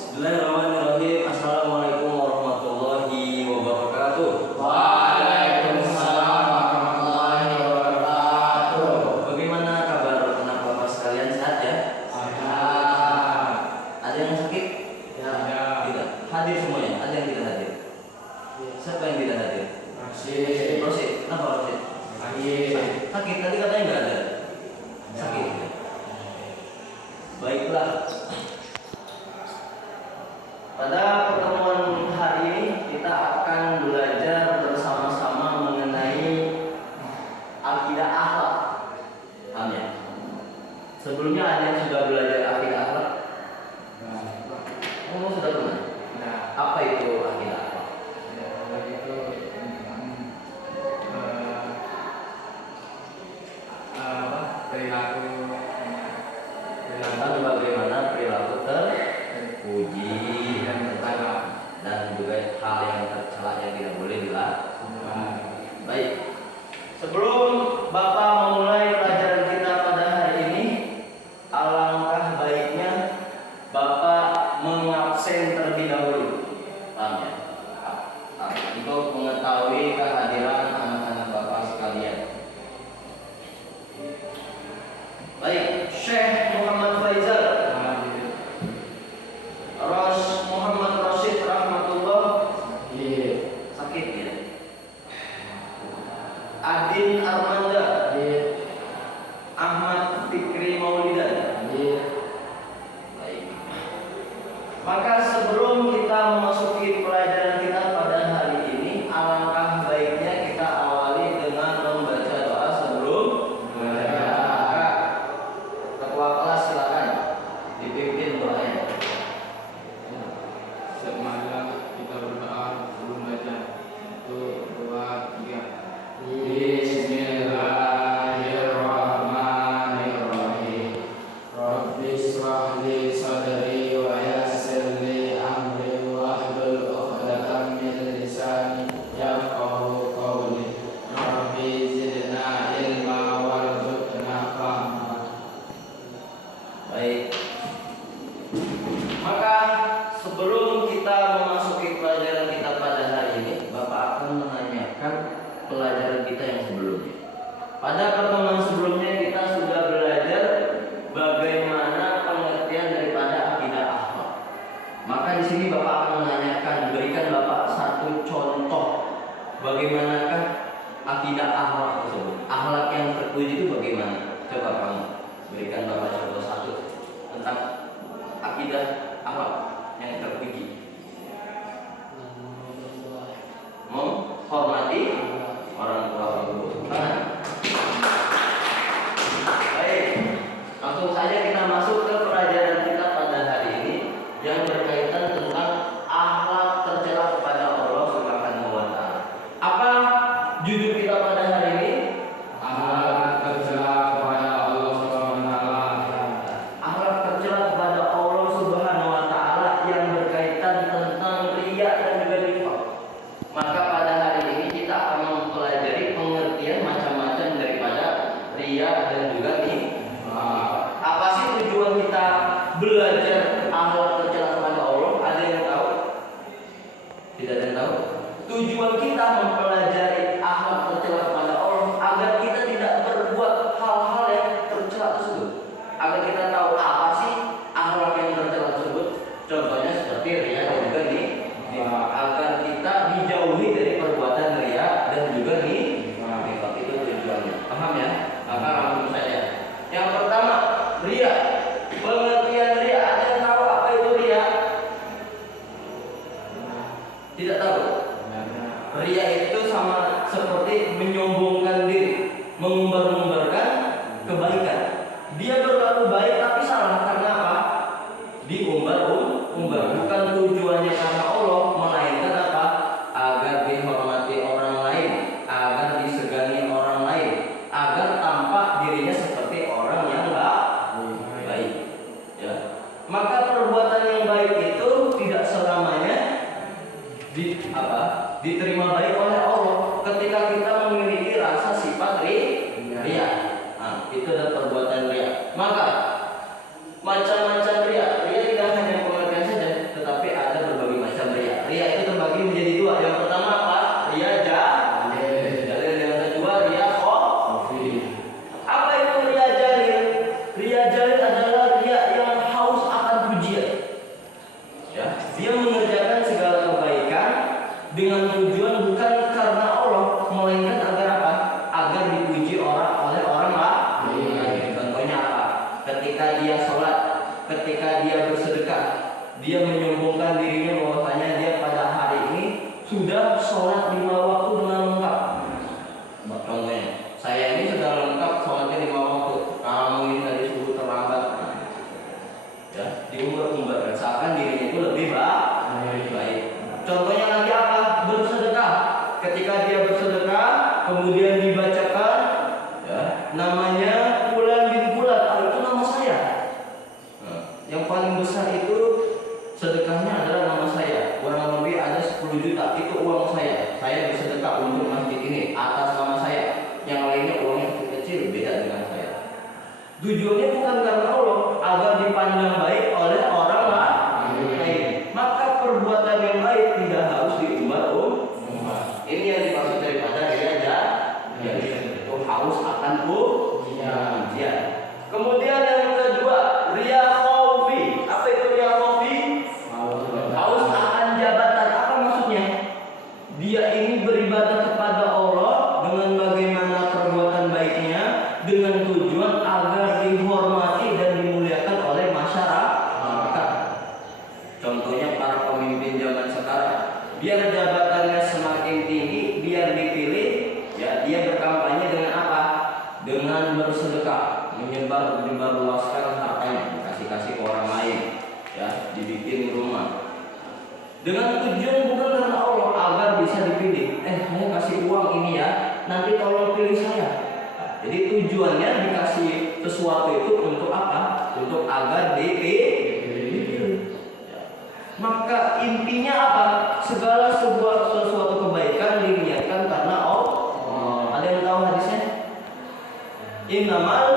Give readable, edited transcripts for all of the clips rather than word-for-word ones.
Bismillahirrahmanirrahim. Assalamualaikum warahmatullahi wabarakatuh. Waalaikumsalam warahmatullahi wabarakatuh. Bagaimana kabar anak bapak sekalian, sehat ya? Sehat. Ada yang sakit? Ya. Tidak. Hadir semuanya. Ada yang tidak hadir? Siapa yang tidak hadir? Masih. Rosid. Kenapa Rosid? Sakit. Tadi katanya nggak ada. Sakit. Baiklah. Pada pertemuan hari ini kita akan belajar bersama-sama mengenai akidah akhlak. Paham ya? Sebelumnya ada yang sudah belajar akidah akhlak? Kamu sudah pernah? Apa itu akidah akhlak? Perilaku Tentang bagaimana perilaku terpuji dan juga hal yang tercela yang tidak boleh dilakukan. Baik. Sebelum Bapak memulai pelajaran kita pada hari ini, alangkah baiknya Bapak mengabsen terlebih dahulu. Paham ya? Untuk mengetahui kehadiran anak-anak Bapak sekalian. Baik, Syekh Muhammad Faizal, Muhammad Rashid rahmatullah, sakit ya. Adin Armanda, Ahmad Fikri Maulidan. Baik. Maka sebelum kita memasuki pelajaran kita pada hari ini, alangkah baiknya kita awali dengan membaca doa sebelum belajar. Ketua kelas silakan dipimpin doanya. Semalam kita berdoa sebelum belajar. 1, 2, 3. Bismillahirrahmanirrahim. Rabbi shrah li sadri wa yassir li amri wahlul 'uqdatam min lisani yafqahu qawli. Rabbi zidna ilma warzuqna fahma. Baik. Maka sebelum kita memasuki pelajaran kita pada hari ini, Bapak akan menanyakan pelajaran kita yang sebelumnya. Pada pertemuan sebelumnya kita sudah belajar bagaimana pengertian daripada akidah akhlak. Maka di sini Bapak akan menanyakan, berikan Bapak satu contoh bagaimanakah akidah akhlak tersebut. Akhlak yang terpuji itu bagaimana? Coba kamu berikan Bapak contoh satu tentang akidah akhlak yang terpuji. Menghormati orang tua ibu. Baik, langsung saja kita masuk ke pelajaran kita pada hari ini yang berkaitan tentang akhlak tercela kepada Allah Subhanahu wa Ta'ala. Apa judul kita pada hari ini? Akhlak tercela kepada Allah Subhanahu wa Ta'ala. Akhlak tercela kepada Allah Subhanahu wa Ta'ala yang berkaitan tentang riya dan juga nifaq. Maka pada hari ini kita akan mempelajari pengertian macam-macam daripada riya dan juga nifaq. Apa sih tujuan kita belajar akhlak tercela kepada Allah? Ada yang tahu? Tidak ada yang tahu. Tujuan kita mempelajari akhlak tercela kepada Allah agar kita tidak berbuat hal-hal yang tercela tersebut. Agar kita tahu apa sih akhlak yang tercela tersebut. Contohnya seperti riya dan juga nifaq. Agar kita dijauhi dari perbuatan riya dan juga nifaq. Itu tujuannya. Paham ya? Maka langsung saja. Yang pertama, riya. Pengertian riya. Ada yang tahu apa itu riya? Tidak tahu. Riya itu sama seperti menyombongkan diri, mengumbar-umbarkan kebaikan. Dia berlaku baik tapi salah karena apa? Diumbar-umbar. Bukan tujuannya karena Allah, melainkan apa? Agar dihormati orang lain, agar disegani orang lain, agar tampak dirinya seperti orang yang baik. Ya. Maka perbuatan yang baik itu tidak selamanya diterima baik oleh Allah ketika kita memiliki rasa sifat riya. Nah, itu adalah perbuatan riya. Maka macam-macam riya tidak hanya pengertian saja, sholat, ketika dia bersedekah, dia menyombongkan dirinya bahwasanya dia pada hari ini sudah sholat 5 waktu dengan lengkap. Contohnya, saya ini sudah lengkap sholatnya 5 waktu. Kamu ini tadi subuh terlambat, ya, diumbar-umbar, seakan dirinya itu lebih baik. Contohnya lagi apa? Bersedekah. Ketika dia bersedekah, kemudian dibacakan, ya, namanya Fulan bin Fulan, itu nama saya. Yang paling besar itu sedekahnya adalah nama saya. Kurang lebih ada 10 juta, itu uang saya. Saya bersedekah untuk masjid ini atas nama saya. Yang lainnya uangnya kecil, beda dengan saya. Tujuannya bukan karena Allah, agar dipandang baik oleh orang lain. Maka perbuatan yang baik tidak harus diumbar. Ini yang dimaksud daripada dia itu harus akan pujian. Kemudian yang kedua, riya khaufi. Apa itu riya khaufi? Haus akan jabatan. Apa maksudnya? Dia ini beribadah kepada Allah dengan bagaimana perbuatan baiknya, dengan tujuan agar dihormati dan dimuliakan oleh masyarakat. Contohnya para pemimpin zaman sekarang, biar jabatannya semakin tinggi, biar dipilih, ya, dia berkampanye dengan apa? Dengan bersedekah, menyebarluaskan hartanya, dikasih ke orang lain, ya, dibikin rumah. Dengan tujuan bukan karena Allah, agar bisa dipilih. Saya kasih uang ini ya, nanti tolong pilih saya. Jadi tujuannya dikasih sesuatu itu untuk apa? Untuk agar dipilih. Maka intinya apa? Segala sesuatu kebaikan diniatkan karena Allah. Ada yang tahu hadisnya? Innamal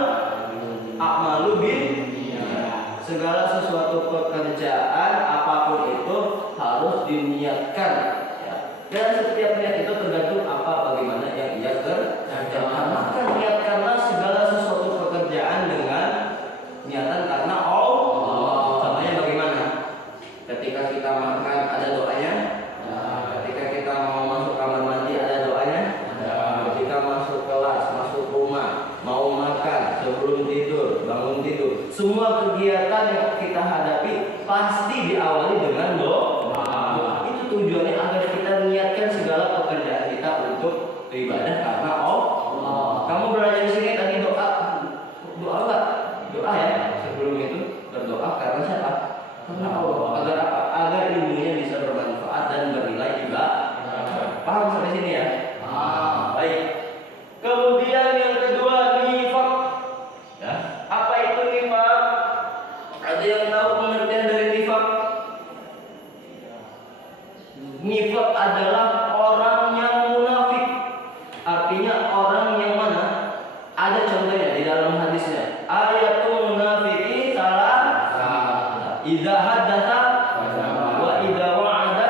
a'malu binniyat. Segala sesuatu pekerjaan apapun itu harus diniatkan, ya. Dan setiap niat itu tergantung bagaimana yang ia kerjakan. Maka niatkanlah segala sesuatu pekerjaan dengan niatan karena Allah. Contohnya bagaimana? Ketika kita makan ada doanya. Ketika kita mau masuk kamar mandi ada doanya. Ketika masuk kelas, masuk rumah, mau makan, sebelum tidur, bangun tidur, semua kegiatan yang kita hadapi pasti diawali dengan doa. Itu tujuannya agar kita niatkan segala pekerjaan kita untuk beribadah karena Allah. Kamu belajar di sini tadi doa nggak? Doa ya. Sebelum itu berdoa karena siapa? Karena Allah. Agar apa? Agar ilmunya bisa bermanfaat dan bernilai juga. Paham sampai sini ya? Baik. Kemudian yang kedua, nifaq. Ya. Apa itu nifaq? Ada yang tahu pengertian dari nifaq? Nifaq adalah orang yang munafik. Artinya orang yang mana? Ada contohnya di dalam hadisnya. Ayatul munafiki salah. Idza haddatsa wa idza wa'ada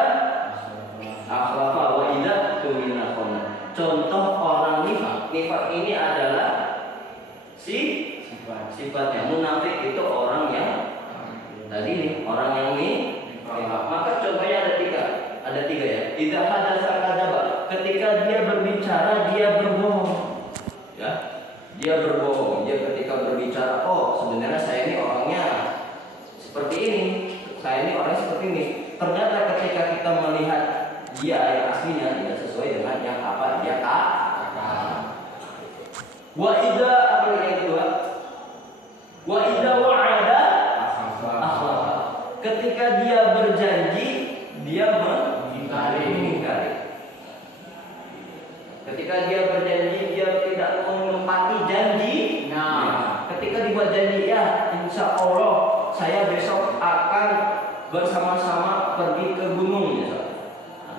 akhlafa wa idza tumina khana. Contoh orang nifaq. Nifaq ini adalah sifatnya. Munafik itu orang yang tadi nih, orang yang nifaq. Maka contohnya ada tiga ya. Idza haddatsa kadzaba. Ketika dia berbicara dia berbohong. Ya. Dia berbohong. Dia ketika berbicara, sebenarnya saya ini orangnya seperti ini, saya ini orang seperti ini. Ternyata ketika kita melihat dia yang aslinya tidak sesuai dengan yang apa dia katakan. Wa idza apa yang kedua? Wa idza wa'ada akhlafa. Ketika dia berjanji dia mengingkari. Ketika dia berjanji dia tidak menepati janji. Ketika dibuat janji, ya insya Allah saya besok akan bersama-sama pergi ke gunung,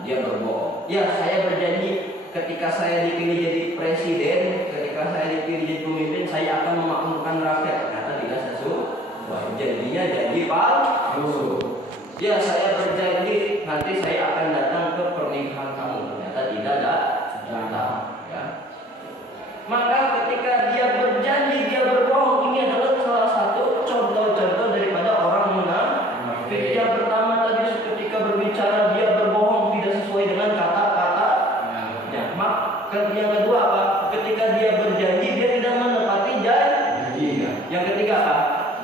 dia berbohong. Ya, saya berjanji ketika saya dipilih jadi presiden, ketika saya dipilih jadi pemimpin, saya akan memakmurkan rakyat. Ternyata tidak sesuai. Janjinya jadi palsu. Ya, saya berjanji nanti saya akan datang ke pernikahan kamu. Ternyata tidak datang. Ya. Maka ketika dia berjanji dia berbohong, ini adalah salah satu contoh-contoh daripada orang munafik. Yang pertama tadi ketika berbicara dia berbohong, tidak sesuai dengan kata-kata. Yang kedua apa? Ketika dia berjanji dia tidak menepati janji. Yang ketiga apa?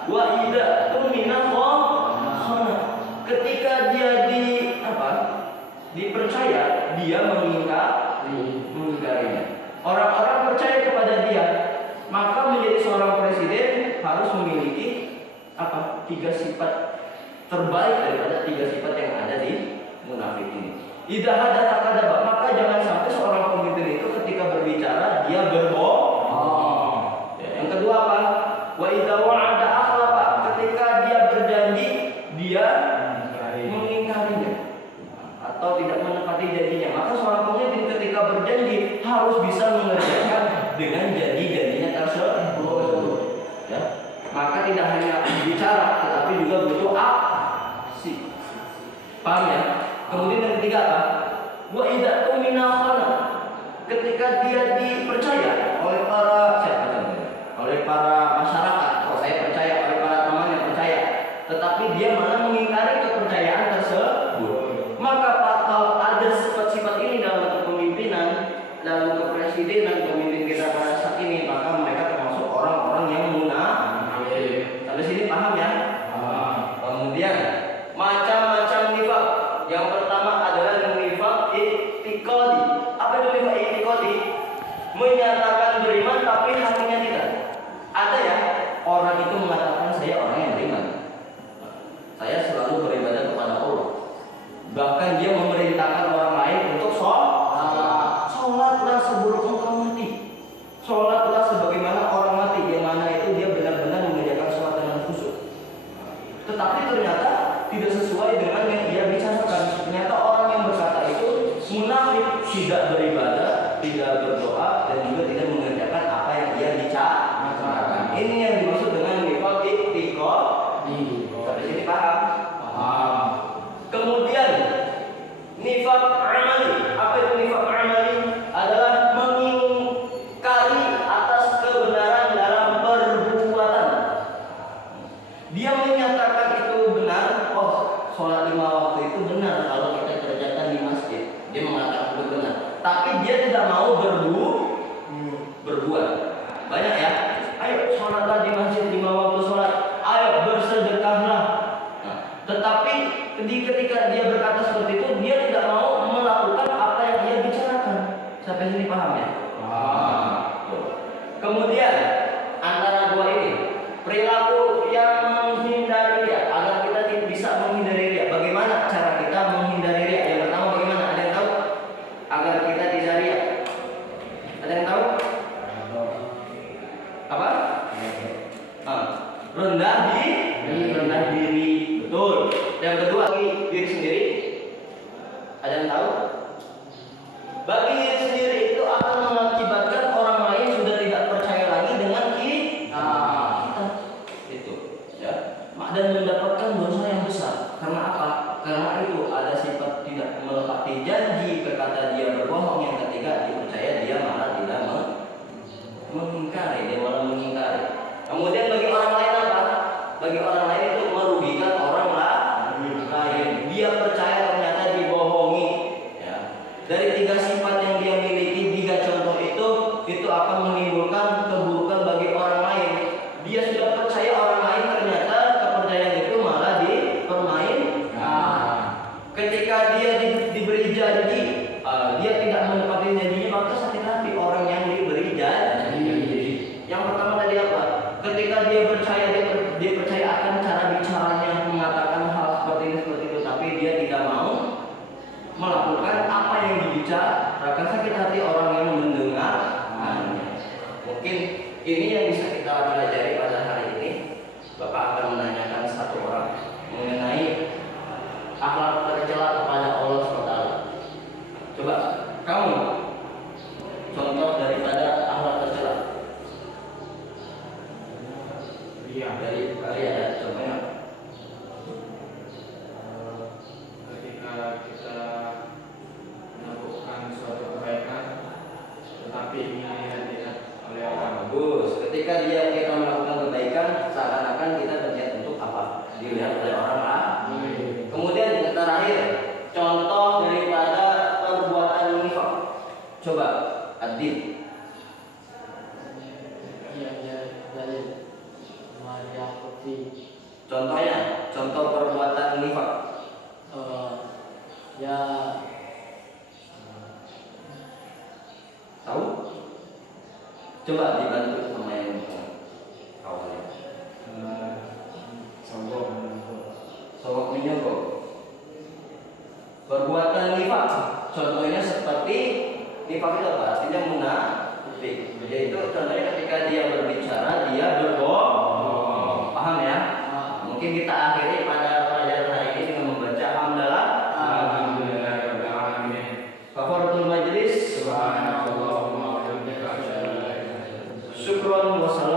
Wa dipercaya, dia mengingkarinya. Orang-orang percaya kepada dia, maka menjadi seorang presiden harus memiliki apa? 3 sifat terbaik daripada 3 sifat yang ada di munafik ini. Idza hadatsa kadzaba, maka jangan sampai seorang pemimpin itu ketika berbicara dia berbohong. Ya, yang kedua apa? Wa idza wa'ada akhlafa, ketika dia berjanji dia mengingkarinya atau tidak menepati janjinya. Maka seorang pemimpin ketika berjanji harus bisa mengerjakan dengan janji-janjinya tersebut. Ya. Maka tidak hanya bicara, tetapi juga butuh aksi. Paham ya? Kemudian yang ketiga apa? Wa idza tumina khana, ketika dia dipercaya oleh para oleh para masyarakat, kalau saya percaya, oleh para teman yang percaya, tetapi dia malah mengingkari kepercayaan tersebut. Maka kalau ada sifat-sifat ini dalam kepemimpinan, dalam kepresidenan pemimpin kita pada saat ini, maka mereka termasuk orang-orang yang munafik. Sampai sini paham ya? Kemudian macam-macam nifak. Yang pertama adalah nifak i'tiqadi. Apa itu nifak i'tiqadi? Menyatakan beriman tapi hatinya tidak. Ada ya orang itu mengatakan saya orang yang beriman, saya selalu beribadah kepada Allah. Bahkan dia memerintahkan orang lain untuk sholatlah sebelum engkau mati. Sholatlah sebagaimana orang mati, yang mana itu dia benar-benar mengerjakan sholat dengan khusyuk. Tetapi ternyata tidak sesuai dengan yang dia bicarakan. Ternyata orang yang berkata itu munafik, tidak beribadah, tidak berdoa, dan juga tidak mengerjakan apa yang dia bicarakan. Ini yang dimaksud dengan nifaq i'tiqadi. Sampai sini paham? Paham. Kemudian nifaq amali. Apa itu nifaq amali? Adalah mengingkari atas kebenaran dalam perbuatan. Dia menyatakan itu benar, sholat 5 waktu itu benar kalau kita kerjakan di masjid. Dia mengatakan itu benar, tapi dia tidak mau berbuat. Banyak ya, ayo sholatlah di masjid 5 waktu sholat, ayo bersedekahlah. Nah, tetapi ketika dia berkata seperti itu, dia tidak mau melakukan apa yang dia bicarakan. Sampai sini paham ya? Kemudian antara dua ini, perilaku yang menghindari riya, agar kita bisa menghindari riya. Bagaimana cara kita menghindari riya? Yang pertama bagaimana? Ada yang tahu? Agar kita tidak riya. Ada yang tahu? Apa? Rendah diri. Betul. Yang kedua, bagi diri sendiri. Ada yang tahu? Bagi diri sendiri itu akan mengakibatkan orang lain sudah tidak percaya lagi dengan kita. Itu, ya. Dan mendapatkan dosa yang besar. Karena apa? Karena itu ada sifat tidak menepati janji, berkata dia berbohong, yang ketiga dipercaya dia malah tidak mengingkari, dia malah mengingkari. Kemudian bagi orang lain apa? Bagi orang lain itu merugikan orang lain. Dia percaya ternyata dibohongi. Ya. Dari 3 sifat yang dia miliki, 3 contoh itu akan menimbulkan keburukan bagi orang lain. Dia sudah percaya orang lain, ternyata kepercayaan itu malah dipermainkan. Ketika dia diberi janji, dia tidak menepati janjinya, maka sakit hati orang yang diberi janji. Yang pertama tadi apa? Ketika dia percaya akan cara bicaranya, mengatakan hal seperti itu, tapi dia tidak mau melakukan apa yang dibicarakan, sakit hati orang yang mendengarnya. Mungkin ini yang bisa kita pelajari pada hari ini. Bapak akan menanyakan satu orang mengenai akhlak tercela kepada Allah SWT. Coba kamu contoh daripada akhlak tercela. Dari ada contohnya. Ketika kita melakukan suatu kebaikan, tetapi ingin dilihat oleh orang. Bagus. Ketika kita melakukan kebaikan, seakan-akan kita berniat untuk apa? Dilihat oleh orang lain. Kemudian yang terakhir, contoh daripada perbuatan nifaq. Coba, Adib. Contohnya, contoh perbuatan nifaq. Ya Tahu? Coba dibantu sama yang tahu ya. Sogok menyogok. Perbuatan nifak, contohnya seperti nifak itu apa? Artinya munafik. Yaitu contohnya ketika dia berbicara dia berbohong. Paham ya? Mungkin kita akhiri pada pelajaran hari ini dengan membaca hamdalah. Kafaratul majlis. Syukron wassalamu